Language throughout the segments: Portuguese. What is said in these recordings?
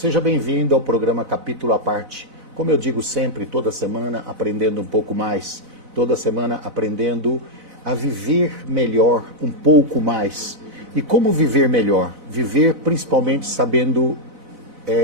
Seja bem-vindo ao programa Capítulo à Parte. Como eu digo sempre, toda semana aprendendo um pouco mais, toda semana aprendendo a viver melhor um pouco mais. E como viver melhor? Viver principalmente sabendo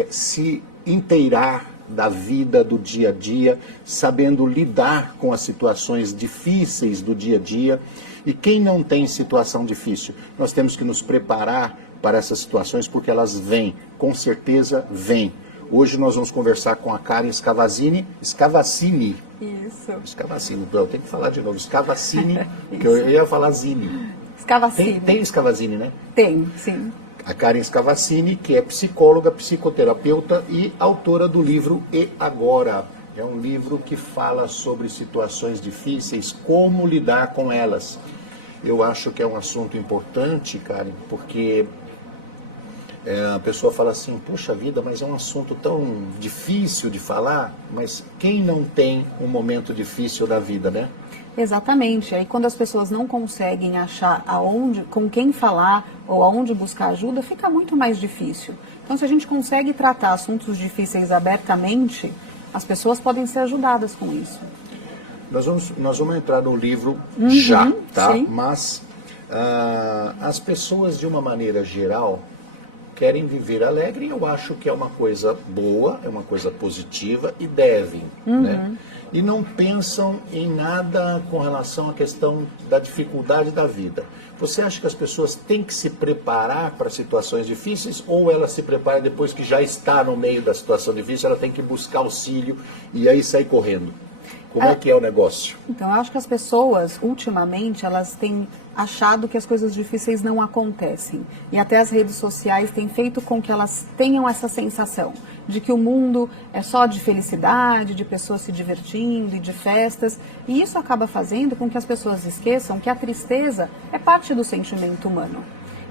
se inteirar da vida, do dia a dia, sabendo lidar com as situações difíceis do dia a dia. E quem não tem situação difícil? Nós temos que nos preparar para essas situações porque elas vêm, com certeza vêm. Hoje nós vamos conversar com a Karen Scavacini. Isso. Scavacini, eu tenho que falar de novo. Scavacini, porque eu ia falar Zini. Scavacini. Tem Scavacini, né? Tem, sim. A Karen Scavacini, que é psicóloga, psicoterapeuta e autora do livro E Agora. É um livro que fala sobre situações difíceis, como lidar com elas. Eu acho que é um assunto importante, Karen, porque a pessoa fala assim, puxa vida, mas é um assunto tão difícil de falar, mas quem não tem um momento difícil da vida, né? Exatamente. Aí quando as pessoas não conseguem achar aonde, com quem falar ou aonde buscar ajuda, fica muito mais difícil. Então se a gente consegue tratar assuntos difíceis abertamente, as pessoas podem ser ajudadas com isso. Nós vamos entrar no livro já, tá? Sim. Mas as pessoas, de uma maneira geral, querem viver alegre, e eu acho que é uma coisa boa, é uma coisa positiva, e devem, né? E não pensam em nada com relação à questão da dificuldade da vida. Você acha que as pessoas têm que se preparar para situações difíceis, ou ela se prepara depois que já está no meio da situação difícil, ela tem que buscar auxílio e aí sair correndo? Como é que é o negócio? Então, eu acho que as pessoas, ultimamente, elas têm achado que as coisas difíceis não acontecem. E até as redes sociais têm feito com que elas tenham essa sensação de que o mundo é só de felicidade, de pessoas se divertindo e de festas. E isso acaba fazendo com que as pessoas esqueçam que a tristeza é parte do sentimento humano.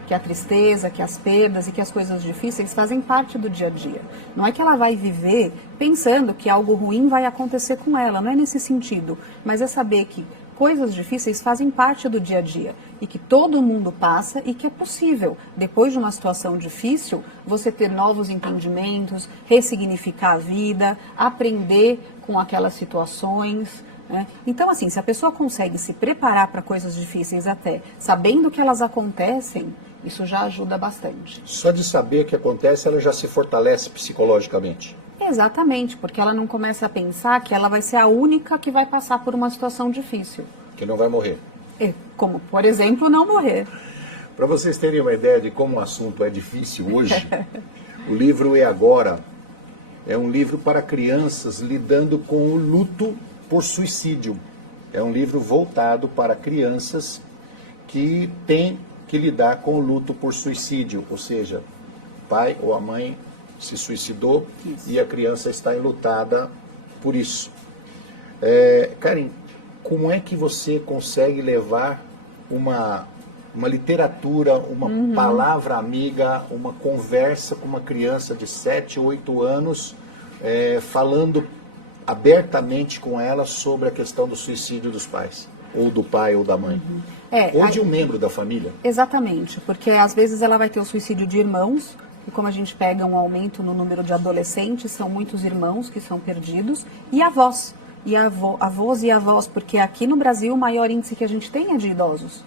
Que a tristeza, que as perdas e que as coisas difíceis fazem parte do dia a dia. Não é que ela vai viver pensando que algo ruim vai acontecer com ela, não é nesse sentido, mas é saber que coisas difíceis fazem parte do dia a dia e que todo mundo passa e que é possível, depois de uma situação difícil, você ter novos entendimentos, ressignificar a vida, aprender com aquelas situações, né? Então, assim, se a pessoa consegue se preparar para coisas difíceis até, sabendo que elas acontecem, isso já ajuda bastante. Só de saber o que acontece, ela já se fortalece psicologicamente. Exatamente, porque ela não começa a pensar que ela vai ser a única que vai passar por uma situação difícil. Que não vai morrer. Como, por exemplo, não morrer. Para vocês terem uma ideia de como o assunto é difícil hoje, o livro E Agora é um livro para crianças lidando com o luto por suicídio. É um livro voltado para crianças que têm que lidar com o luto por suicídio, ou seja, o pai ou a mãe se suicidou e a criança está enlutada por isso. Karen, como é que você consegue levar uma literatura, uma palavra amiga, uma conversa com uma criança de 7, 8 anos, falando abertamente com ela sobre a questão do suicídio dos pais, ou do pai ou da mãe, ou de um membro da família? Exatamente, porque às vezes ela vai ter o suicídio de irmãos, e como a gente pega um aumento no número de adolescentes, são muitos irmãos que são perdidos, e avós, avós e avós, porque aqui no Brasil o maior índice que a gente tem é de idosos.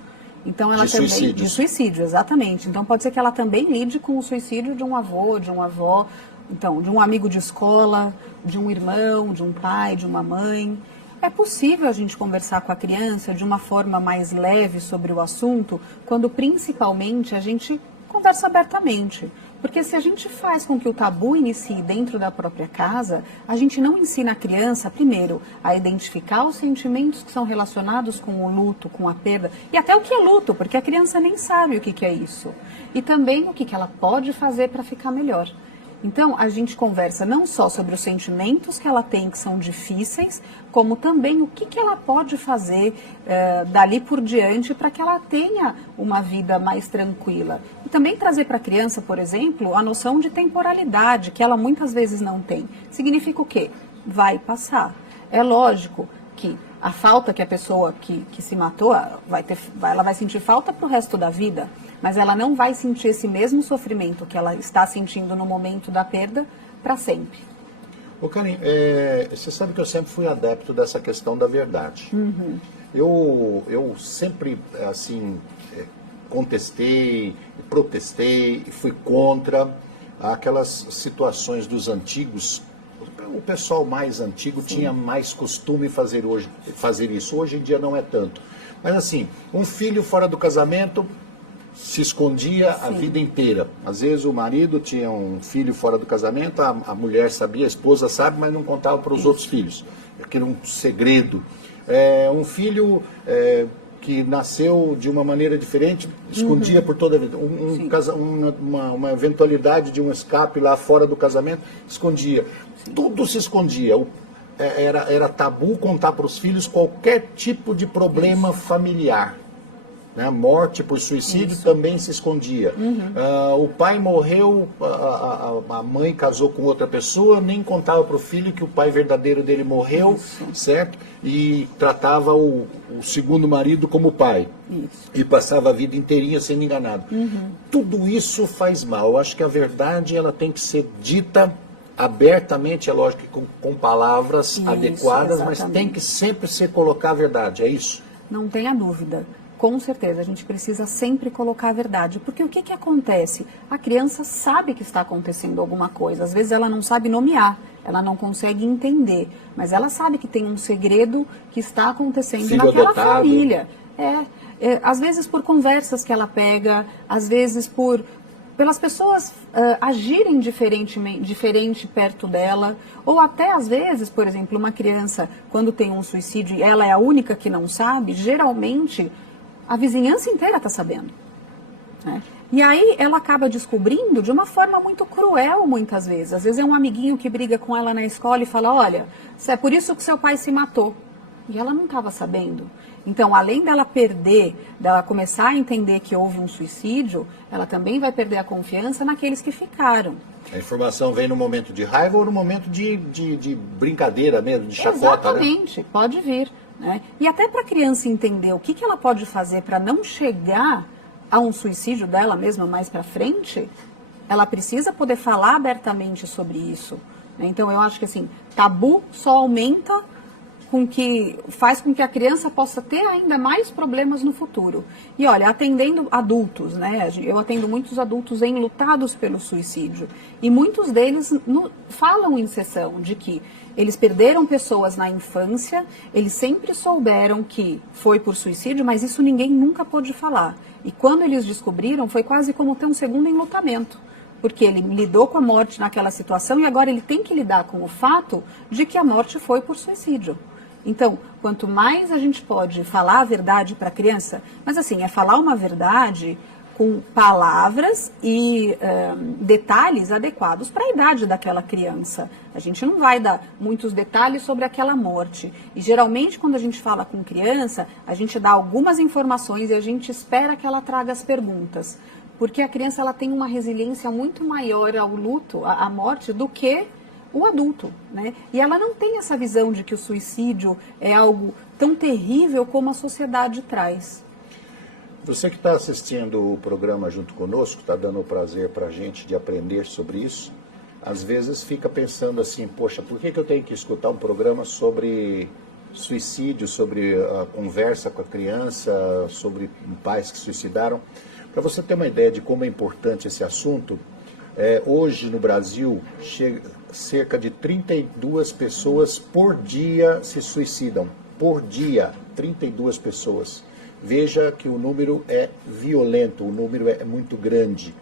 Então ela também de suicídio, exatamente. Então pode ser que ela também lide com o suicídio de um avô, de uma avó, então, de um amigo de escola, de um irmão, de um pai, de uma mãe. É possível a gente conversar com a criança de uma forma mais leve sobre o assunto, quando principalmente a gente conversa abertamente. Porque se a gente faz com que o tabu inicie dentro da própria casa, a gente não ensina a criança, primeiro, a identificar os sentimentos que são relacionados com o luto, com a perda, e até o que é luto, porque a criança nem sabe o que é isso. E também o que ela pode fazer para ficar melhor. Então, a gente conversa não só sobre os sentimentos que ela tem, que são difíceis, como também o que ela pode fazer dali por diante para que ela tenha uma vida mais tranquila. E também trazer para a criança, por exemplo, a noção de temporalidade, que ela muitas vezes não tem. Significa o quê? Vai passar. É lógico que a falta que a pessoa que se matou ela vai sentir falta para o resto da vida, mas ela não vai sentir esse mesmo sofrimento que ela está sentindo no momento da perda para sempre. Ô Karen, você sabe que eu sempre fui adepto dessa questão da verdade. Uhum. Eu sempre, assim, contestei, protestei, fui contra aquelas situações dos antigos. O pessoal mais antigo tinha mais costume fazer isso. Hoje em dia não é tanto. Mas assim, um filho fora do casamento se escondia a vida inteira. Às vezes o marido tinha um filho fora do casamento, a mulher sabia, a esposa sabe, mas não contava para os outros filhos. Aquilo era um segredo. Um filho que nasceu de uma maneira diferente, escondia por toda a vida. Uma eventualidade de um escape lá fora do casamento, escondia. Tudo se escondia. Era tabu contar para os filhos qualquer tipo de problema familiar. Né? Morte por suicídio também se escondia. O pai morreu, a mãe casou com outra pessoa, nem contava para o filho que o pai verdadeiro dele morreu, certo? E tratava o segundo marido como pai. E passava a vida inteirinha sendo enganado. Tudo isso faz mal. Eu acho que a verdade ela tem que ser dita abertamente, é lógico que com palavras adequadas, mas tem que sempre ser colocar a verdade, é isso? Não tenha dúvida. Com certeza, a gente precisa sempre colocar a verdade, porque o que acontece? A criança sabe que está acontecendo alguma coisa, às vezes ela não sabe nomear, ela não consegue entender, mas ela sabe que tem um segredo que está acontecendo Filho naquela adotado. família. Às vezes por conversas que ela pega, às vezes pelas pessoas agirem diferente perto dela, ou até às vezes, por exemplo, uma criança, quando tem um suicídio e ela é a única que não sabe, geralmente a vizinhança inteira está sabendo. Né? E aí ela acaba descobrindo de uma forma muito cruel, muitas vezes. Às vezes é um amiguinho que briga com ela na escola e fala, olha, é por isso que seu pai se matou. E ela não estava sabendo. Então, além dela dela começar a entender que houve um suicídio, ela também vai perder a confiança naqueles que ficaram. A informação vem no momento de raiva ou no momento de brincadeira mesmo, de chacota, Exatamente, né? Pode vir. Né? E até para a criança entender o que ela pode fazer para não chegar a um suicídio dela mesma mais para frente, ela precisa poder falar abertamente sobre isso. Né? Então, eu acho que assim, tabu só aumenta faz com que a criança possa ter ainda mais problemas no futuro. E olha, atendendo adultos, né? Eu atendo muitos adultos enlutados pelo suicídio. E muitos deles falam em sessão de que eles perderam pessoas na infância, eles sempre souberam que foi por suicídio, mas isso ninguém nunca pôde falar. E quando eles descobriram, foi quase como ter um segundo enlutamento. Porque ele lidou com a morte naquela situação e agora ele tem que lidar com o fato de que a morte foi por suicídio. Então, quanto mais a gente pode falar a verdade para a criança, mas assim, é falar uma verdade com palavras e detalhes adequados para a idade daquela criança. A gente não vai dar muitos detalhes sobre aquela morte. E geralmente, quando a gente fala com criança, a gente dá algumas informações e a gente espera que ela traga as perguntas. Porque a criança ela tem uma resiliência muito maior ao luto, à morte, do que o adulto, né? E ela não tem essa visão de que o suicídio é algo tão terrível como a sociedade traz. Você que está assistindo o programa junto conosco, está dando o prazer para a gente de aprender sobre isso, às vezes fica pensando assim, poxa, por que eu tenho que escutar um programa sobre suicídio, sobre a conversa com a criança, sobre pais que se suicidaram? Para você ter uma ideia de como é importante esse assunto, hoje no Brasil, cerca de 32 pessoas por dia se suicidam. Por dia, 32 pessoas. Veja que o número é violento, o número é muito grande.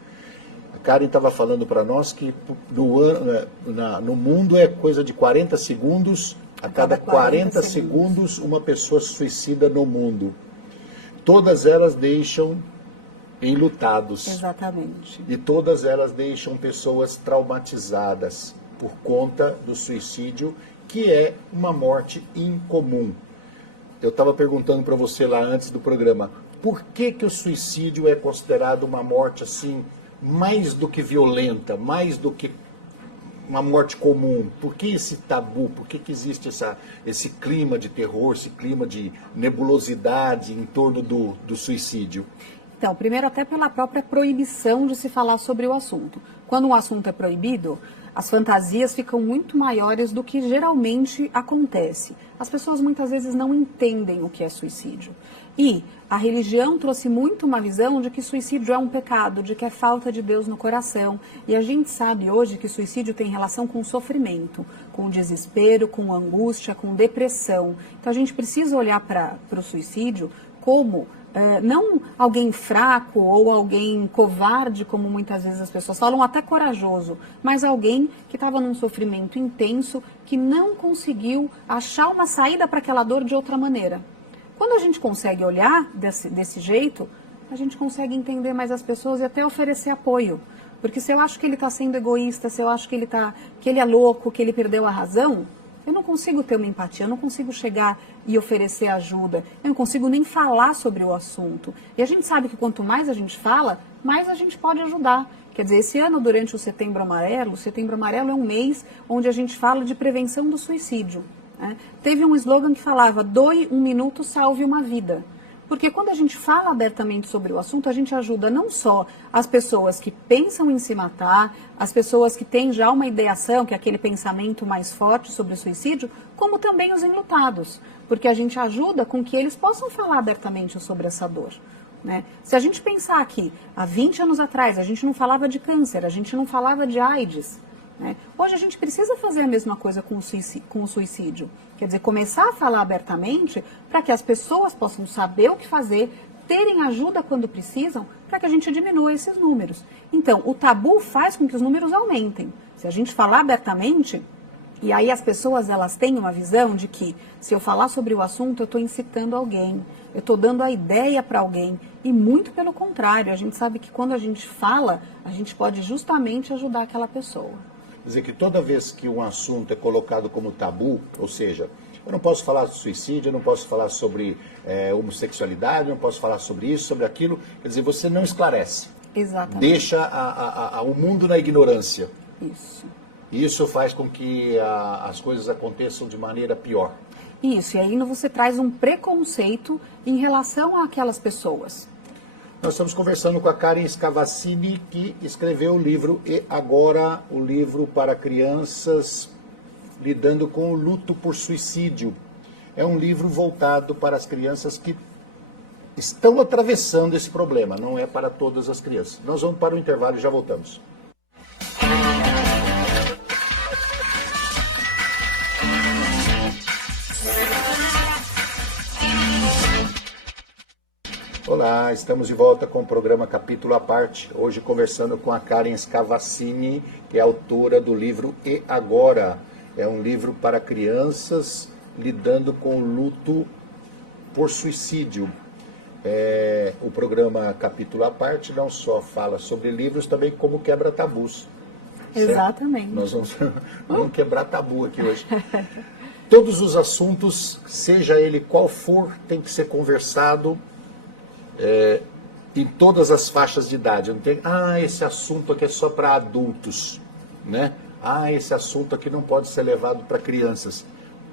A Karen estava falando para nós que no mundo é coisa de 40 segundos, a cada 40 segundos uma pessoa se suicida no mundo. Todas elas deixam enlutados. Exatamente. E todas elas deixam pessoas traumatizadas por conta do suicídio, que é uma morte incomum. Eu estava perguntando para você lá antes do programa, por que o suicídio é considerado uma morte assim, mais do que violenta, mais do que uma morte comum? Por que esse tabu? Por que existe esse clima de terror, esse clima de nebulosidade em torno do suicídio? Então, primeiro até pela própria proibição de se falar sobre o assunto. Quando um assunto é proibido, as fantasias ficam muito maiores do que geralmente acontece. As pessoas muitas vezes não entendem o que é suicídio. E a religião trouxe muito uma visão de que suicídio é um pecado, de que é falta de Deus no coração. E a gente sabe hoje que suicídio tem relação com sofrimento, com desespero, com angústia, com depressão. Então a gente precisa olhar para o suicídio como não alguém fraco ou alguém covarde, como muitas vezes as pessoas falam, até corajoso, mas alguém que estava num sofrimento intenso, que não conseguiu achar uma saída para aquela dor de outra maneira. Quando a gente consegue olhar desse jeito, a gente consegue entender mais as pessoas e até oferecer apoio. Porque se eu acho que ele está sendo egoísta, se eu acho que ele é louco, que ele perdeu a razão, eu não consigo ter uma empatia, eu não consigo chegar e oferecer ajuda, eu não consigo nem falar sobre o assunto. E a gente sabe que quanto mais a gente fala, mais a gente pode ajudar. Quer dizer, esse ano, durante o Setembro Amarelo é um mês onde a gente fala de prevenção do suicídio. Né? Teve um slogan que falava, doe um minuto, salve uma vida. Porque quando a gente fala abertamente sobre o assunto, a gente ajuda não só as pessoas que pensam em se matar, as pessoas que têm já uma ideação, que é aquele pensamento mais forte sobre o suicídio, como também os enlutados. Porque a gente ajuda com que eles possam falar abertamente sobre essa dor. Né? Se a gente pensar que há 20 anos atrás a gente não falava de câncer, a gente não falava de AIDS, né? Hoje a gente precisa fazer a mesma coisa com o suicídio. Quer dizer, começar a falar abertamente para que as pessoas possam saber o que fazer, terem ajuda quando precisam, para que a gente diminua esses números. Então, o tabu faz com que os números aumentem. Se a gente falar abertamente, e aí as pessoas elas têm uma visão de que se eu falar sobre o assunto, eu estou incitando alguém, eu estou dando a ideia para alguém. E muito pelo contrário, a gente sabe que quando a gente fala, a gente pode justamente ajudar aquela pessoa. Quer dizer que toda vez que um assunto é colocado como tabu, ou seja, eu não posso falar de suicídio, eu não posso falar sobre homossexualidade, eu não posso falar sobre isso, sobre aquilo, quer dizer, você não esclarece. Exatamente. Deixa o mundo na ignorância. Isso. E isso faz com que as coisas aconteçam de maneira pior. Isso, e aí você traz um preconceito em relação àquelas pessoas. Nós estamos conversando com a Karen Scavacini, que escreveu o livro E Agora, o livro para crianças lidando com o luto por suicídio. É um livro voltado para as crianças que estão atravessando esse problema, não é para todas as crianças. Nós vamos para o intervalo e já voltamos. Olá, estamos de volta com o programa Capítulo à Parte, hoje conversando com a Karen Scavacini, que é autora do livro E Agora. É um livro para crianças lidando com o luto por suicídio. O programa Capítulo à Parte não só fala sobre livros, também como quebra tabus. Exatamente. Nós vamos quebrar tabu aqui hoje. Todos os assuntos, seja ele qual for, tem que ser conversado em todas as faixas de idade. Não tem, esse assunto aqui é só para adultos, né? Esse assunto aqui não pode ser levado para crianças.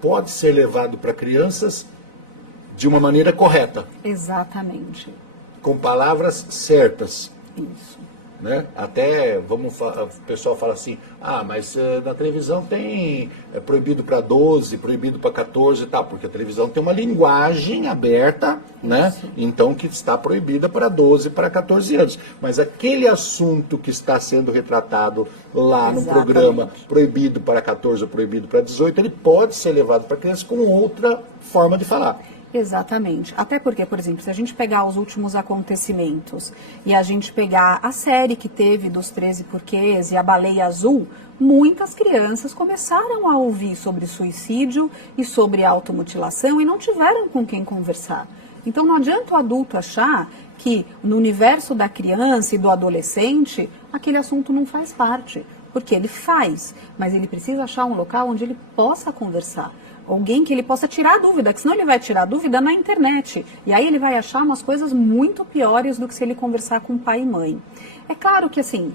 Pode ser levado para crianças de uma maneira correta. Exatamente. Com palavras certas. Isso. Né? Até, o pessoal fala assim, mas na televisão tem proibido para 12, proibido para 14 e tal, porque a televisão tem uma linguagem aberta, né? Então que está proibida para 12, para 14 anos. Mas aquele assunto que está sendo retratado lá no programa, proibido para 14 ou proibido para 18, ele pode ser levado para criança com outra forma de falar. Exatamente. Até porque, por exemplo, se a gente pegar os últimos acontecimentos e a gente pegar a série que teve dos 13 Porquês e a Baleia Azul, muitas crianças começaram a ouvir sobre suicídio e sobre automutilação e não tiveram com quem conversar. Então não adianta o adulto achar que no universo da criança e do adolescente aquele assunto não faz parte, porque ele faz, mas ele precisa achar um local onde ele possa conversar. Alguém que ele possa tirar a dúvida, que senão ele vai tirar a dúvida na internet. E aí ele vai achar umas coisas muito piores do que se ele conversar com pai e mãe. É claro que assim,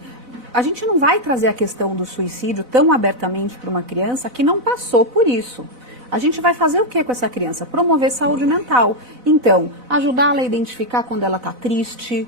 A gente não vai trazer a questão do suicídio tão abertamente para uma criança que não passou por isso. A gente vai fazer o que com essa criança? Promover saúde mental. Então, ajudá-la a identificar quando ela está triste,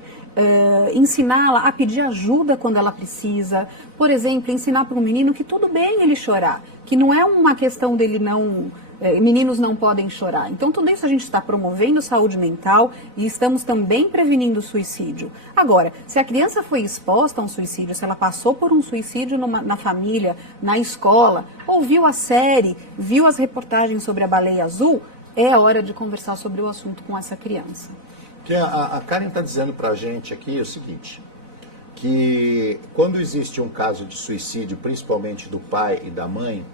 ensiná-la a pedir ajuda quando ela precisa. Por exemplo, ensinar para um menino que tudo bem ele chorar, que não é uma questão dele não... meninos não podem chorar. Então, tudo isso a gente está promovendo saúde mental e estamos também prevenindo o suicídio. Agora, se a criança foi exposta a um suicídio, se ela passou por um suicídio na família, na escola, ouviu a série, viu as reportagens sobre a baleia azul, é hora de conversar sobre o assunto com essa criança. Que a Karen está dizendo para a gente aqui o seguinte, que quando existe um caso de suicídio, principalmente do pai e da mãe,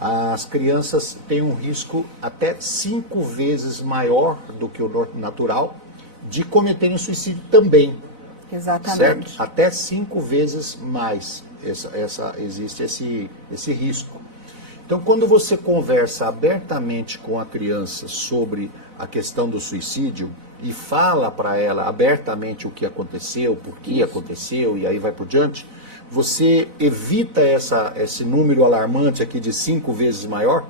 as crianças têm um risco até 5 vezes maior do que o natural de cometerem suicídio também. Exatamente. Certo? Até 5 vezes mais existe esse risco. Então, quando você conversa abertamente com a criança sobre a questão do suicídio e fala para ela abertamente o que aconteceu, por que aconteceu e aí vai por diante, você evita esse número alarmante aqui de 5 vezes maior?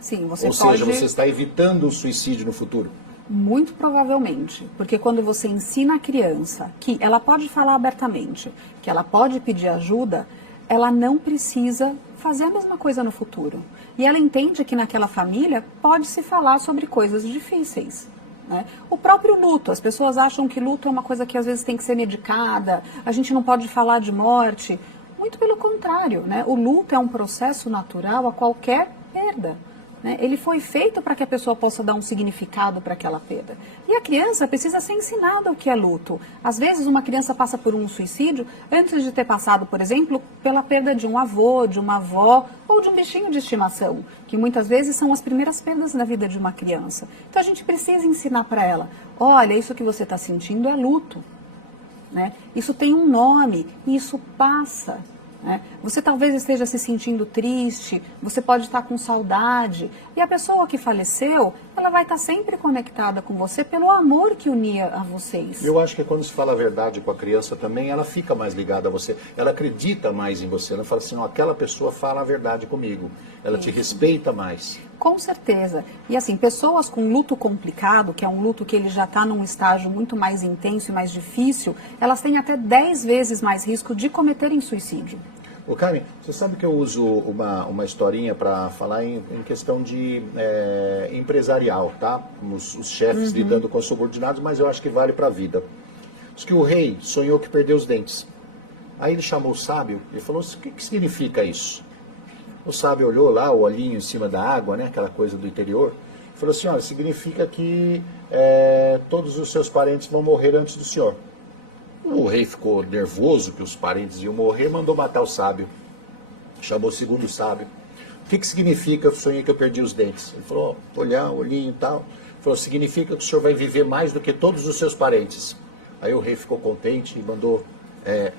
Sim, você Ou seja, você está evitando o suicídio no futuro? Muito provavelmente, porque quando você ensina a criança que ela pode falar abertamente, que ela pode pedir ajuda, ela não precisa fazer a mesma coisa no futuro. E ela entende que naquela família pode se falar sobre coisas difíceis. Né? O próprio luto, as pessoas acham que luto é uma coisa que às vezes tem que ser medicada, a gente não pode falar de morte. Muito pelo contrário, né? O luto é um processo natural a qualquer perda. Né? Ele foi feito para que a pessoa possa dar um significado para aquela perda. E a criança precisa ser ensinada o que é luto. Às vezes uma criança passa por um suicídio antes de ter passado, por exemplo, pela perda de um avô, de uma avó ou de um bichinho de estimação, que muitas vezes são as primeiras perdas na vida de uma criança. Então a gente precisa ensinar para ela, olha, isso que você está sentindo é luto. Né? Isso tem um nome, e isso passa. Né? Você talvez esteja se sentindo triste, você pode estar com saudade, e a pessoa que faleceu, ela vai estar sempre conectada com você pelo amor que unia a vocês. Eu acho que quando se fala a verdade com a criança também, ela fica mais ligada a você, ela acredita mais em você, ela fala assim, ó, aquela pessoa fala a verdade comigo, ela te respeita mais. Com certeza. E assim, pessoas com luto complicado, que é um luto que ele já está num estágio muito mais intenso e mais difícil, elas têm até 10 vezes mais risco de cometerem suicídio. Ô Carmen, você sabe que eu uso uma historinha para falar em questão de empresarial, tá? Os chefes lidando com os subordinados, mas eu acho que vale para a vida. Diz que o rei sonhou que perdeu os dentes. Aí ele chamou o sábio e falou, o que significa isso? O sábio olhou lá, o olhinho em cima da água, né, aquela coisa do interior, e falou assim, olha, significa que todos os seus parentes vão morrer antes do senhor. O rei ficou nervoso que os parentes iam morrer, mandou matar o sábio. Chamou o segundo sábio. O que significa eu sonhei que eu perdi os dentes? Ele falou, olhar, olhinho e tal. Ele falou, significa que o senhor vai viver mais do que todos os seus parentes. Aí o rei ficou contente e mandou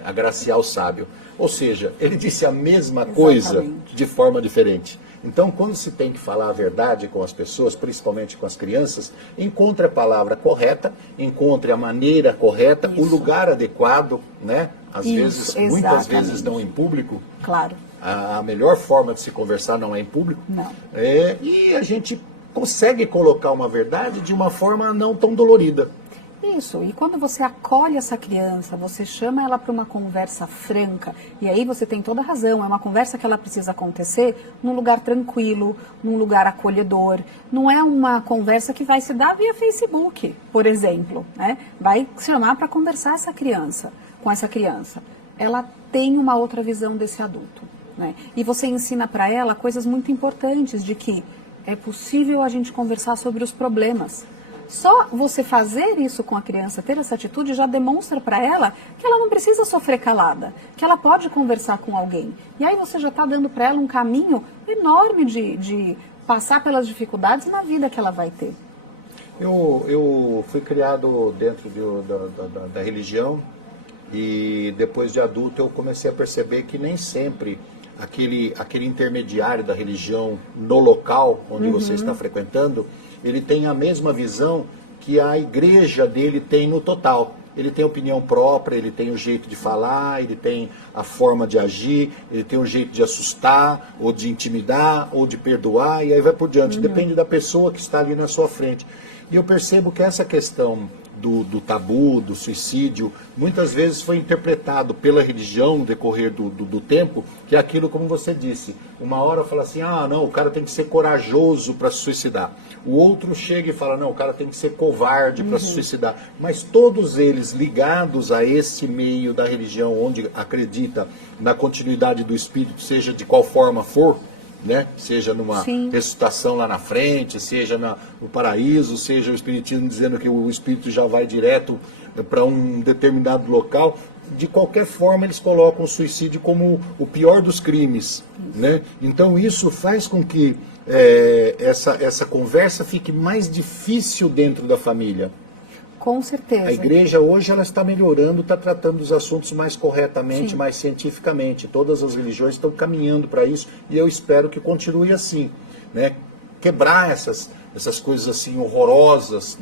agraciar o sábio. Ou seja, ele disse a mesma coisa de forma diferente. Então, quando se tem que falar a verdade com as pessoas, principalmente com as crianças, encontre a palavra correta, encontre a maneira correta, o lugar adequado, né? Às vezes, muitas vezes não em público. Claro. A melhor forma de se conversar não é em público. Não. E a gente consegue colocar uma verdade de uma forma não tão dolorida. Isso, e quando você acolhe essa criança, você chama ela para uma conversa franca, e aí você tem toda a razão, é uma conversa que ela precisa acontecer num lugar tranquilo, num lugar acolhedor, não é uma conversa que vai se dar via Facebook, por exemplo, né? Vai chamar para conversar com essa criança. Ela tem uma outra visão desse adulto, né? E você ensina para ela coisas muito importantes de que é possível a gente conversar sobre os problemas. Só você fazer isso com a criança, ter essa atitude, já demonstra para ela que ela não precisa sofrer calada, que ela pode conversar com alguém. E aí você já está dando para ela um caminho enorme de passar pelas dificuldades na vida que ela vai ter. Eu fui criado dentro da religião e depois de adulto eu comecei a perceber que nem sempre aquele intermediário da religião no local onde você está frequentando, ele tem a mesma visão que a igreja dele tem no total. ele tem opinião própria, ele tem o jeito de falar, ele tem a forma de agir, ele tem o jeito de assustar, ou de intimidar, ou de perdoar, e aí vai por diante. Depende da pessoa que está ali na sua frente. E eu percebo que essa questão do tabu, do suicídio, muitas vezes foi interpretado pela religião no decorrer do tempo, que é aquilo, como você disse, uma hora fala assim, ah, não, o cara tem que ser corajoso para se suicidar. O outro chega e fala, não, o cara tem que ser covarde para se suicidar. Mas todos eles ligados a esse meio da religião, onde acredita na continuidade do espírito, seja de qual forma for, né? Seja numa ressuscitação lá na frente, seja no paraíso, seja o espiritismo dizendo que o espírito já vai direto para um determinado local. De qualquer forma, eles colocam o suicídio como o pior dos crimes, né? Então isso faz com que essa conversa fique mais difícil dentro da família. Com certeza. A igreja hoje ela está melhorando, está tratando os assuntos mais corretamente, mais cientificamente. Todas as religiões estão caminhando para isso e eu espero que continue assim, né? Quebrar essas coisas assim horrorosas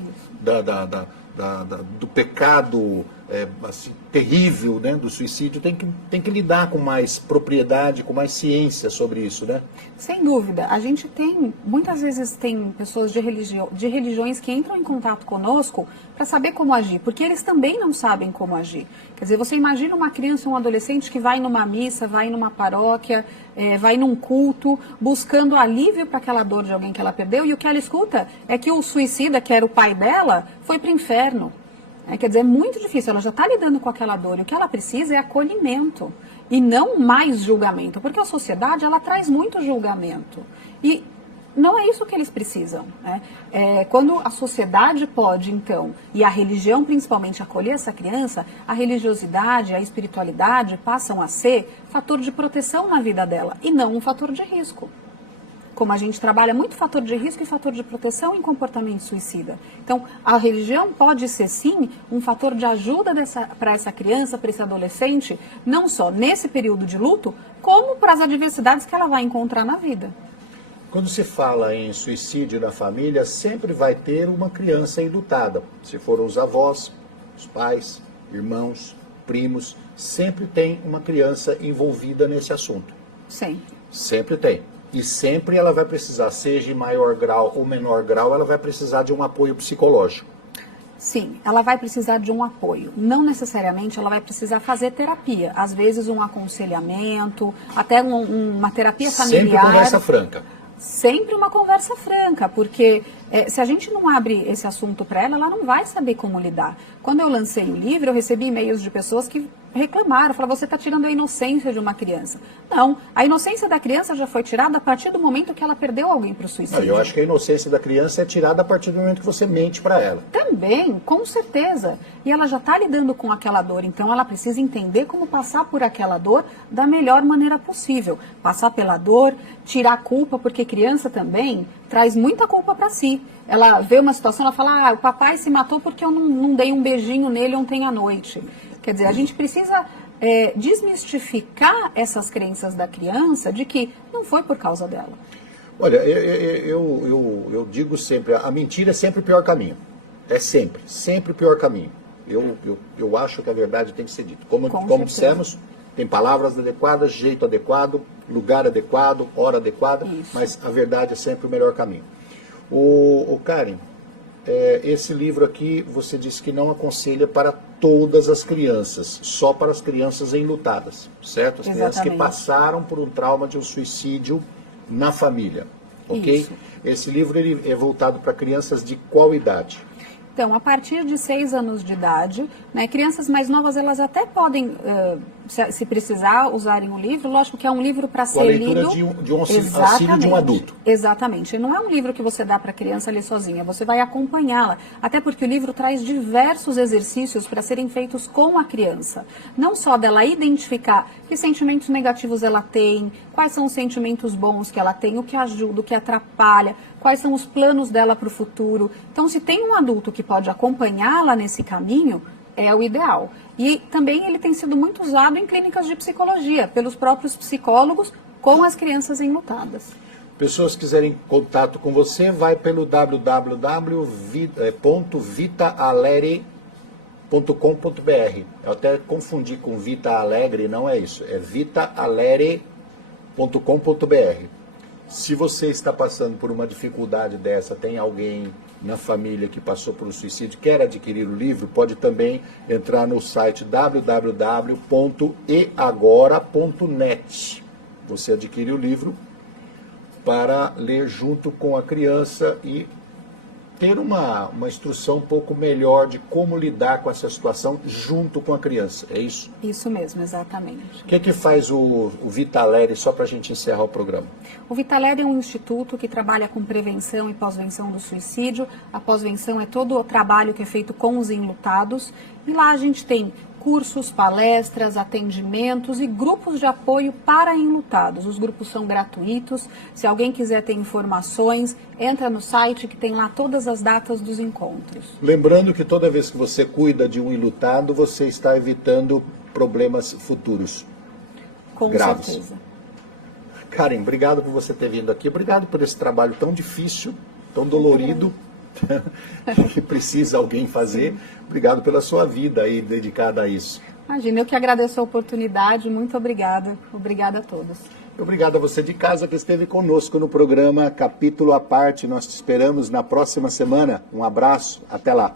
do pecado assim, terrível, né? Do suicídio. Tem que lidar com mais propriedade, com mais ciência sobre isso, né? Sem dúvida. A gente muitas vezes tem pessoas de religiões que entram em contato conosco para saber como agir, porque eles também não sabem como agir. Quer dizer, você imagina uma criança ou um adolescente que vai numa missa, vai numa paróquia, vai num culto, buscando alívio para aquela dor de alguém que ela perdeu, e o que ela escuta é que o suicida, que era o pai dela, foi para o inferno. Quer dizer, é muito difícil, ela já está lidando com aquela dor, e o que ela precisa é acolhimento, e não mais julgamento, porque a sociedade, ela traz muito julgamento, e não é isso que eles precisam, né? Quando a sociedade pode, então, e a religião principalmente acolher essa criança, a religiosidade, a espiritualidade passam a ser fator de proteção na vida dela, e não um fator de risco. Como a gente trabalha muito fator de risco e fator de proteção em comportamento suicida. Então, a religião pode ser, sim, um fator de ajuda para essa criança, para esse adolescente, não só nesse período de luto, como para as adversidades que ela vai encontrar na vida. Quando se fala em suicídio na família, sempre vai ter uma criança enlutada. Se foram os avós, os pais, irmãos, primos, sempre tem uma criança envolvida nesse assunto. Sempre. Sempre tem. E sempre ela vai precisar, seja em maior grau ou menor grau, ela vai precisar de um apoio psicológico. Sim, ela vai precisar de um apoio. Não necessariamente ela vai precisar fazer terapia. Às vezes um aconselhamento, até uma terapia familiar. Sempre conversa franca. Sempre uma conversa franca, porque se a gente não abre esse assunto para ela, ela não vai saber como lidar. Quando eu lancei o livro, eu recebi e-mails de pessoas que reclamaram, falaram, você está tirando a inocência de uma criança. Não, a inocência da criança já foi tirada a partir do momento que ela perdeu alguém para o suicídio. Eu acho que a inocência da criança é tirada a partir do momento que você mente para ela. Também, com certeza. E ela já está lidando com aquela dor, então ela precisa entender como passar por aquela dor da melhor maneira possível. Passar pela dor, tirar a culpa, porque criança também traz muita culpa para si. Ela vê uma situação, ela fala, o papai se matou porque eu não dei um beijinho nele ontem à noite. Quer dizer, a gente precisa desmistificar essas crenças da criança de que não foi por causa dela. Olha, eu digo sempre, a mentira é sempre o pior caminho. É sempre o pior caminho. Eu acho que a verdade tem que ser dita. Como dissemos, tem palavras adequadas, jeito adequado, lugar adequado, hora adequada, mas a verdade é sempre o melhor caminho. Karen, esse livro aqui, você disse que não aconselha para todas as crianças, só para as crianças enlutadas, certo? As crianças que passaram por um trauma de um suicídio na família, ok? Isso. Esse livro ele é voltado para crianças de qual idade? Então, a partir de 6 anos de idade, né, crianças mais novas, elas até podem, se precisar, usarem o livro. Lógico que é um livro para ser lido... de um auxílio de um adulto. Exatamente. Não é um livro que você dá para a criança ler sozinha, você vai acompanhá-la. Até porque o livro traz diversos exercícios para serem feitos com a criança. Não só dela identificar que sentimentos negativos ela tem, quais são os sentimentos bons que ela tem, o que ajuda, o que atrapalha, quais são os planos dela para o futuro. Então, se tem um adulto que pode acompanhá-la nesse caminho, é o ideal. E também ele tem sido muito usado em clínicas de psicologia, pelos próprios psicólogos, com as crianças enlutadas. Pessoas que quiserem contato com você, vai pelo www.vitaaleri.com.br. Eu até confundi com Vita Alegre, não é isso, é vitaalegre.com.br. Se você está passando por uma dificuldade dessa, tem alguém na família que passou por um suicídio, quer adquirir o livro, pode também entrar no site www.eagora.net. Você adquire o livro para ler junto com a criança e ter uma instrução um pouco melhor de como lidar com essa situação junto com a criança, é isso? Isso mesmo, exatamente. O que faz o Vitaleri, só para a gente encerrar o programa? O Vitaleri é um instituto que trabalha com prevenção e pós-venção do suicídio. A pós-venção é todo o trabalho que é feito com os enlutados. E lá a gente tem cursos, palestras, atendimentos e grupos de apoio para enlutados. Os grupos são gratuitos. Se alguém quiser ter informações, entra no site que tem lá todas as datas dos encontros. Lembrando que toda vez que você cuida de um enlutado, você está evitando problemas futuros. Com graves. certeza. Karen, obrigado por você ter vindo aqui. Obrigado por esse trabalho tão difícil, tão dolorido, que precisa alguém fazer. Obrigado pela sua vida aí dedicada a isso. Imagina, eu que agradeço a oportunidade. Muito obrigada. Obrigada a todos. Obrigado a você de casa que esteve conosco no programa Capítulo à Parte. Nós te esperamos na próxima semana. Um abraço. Até lá.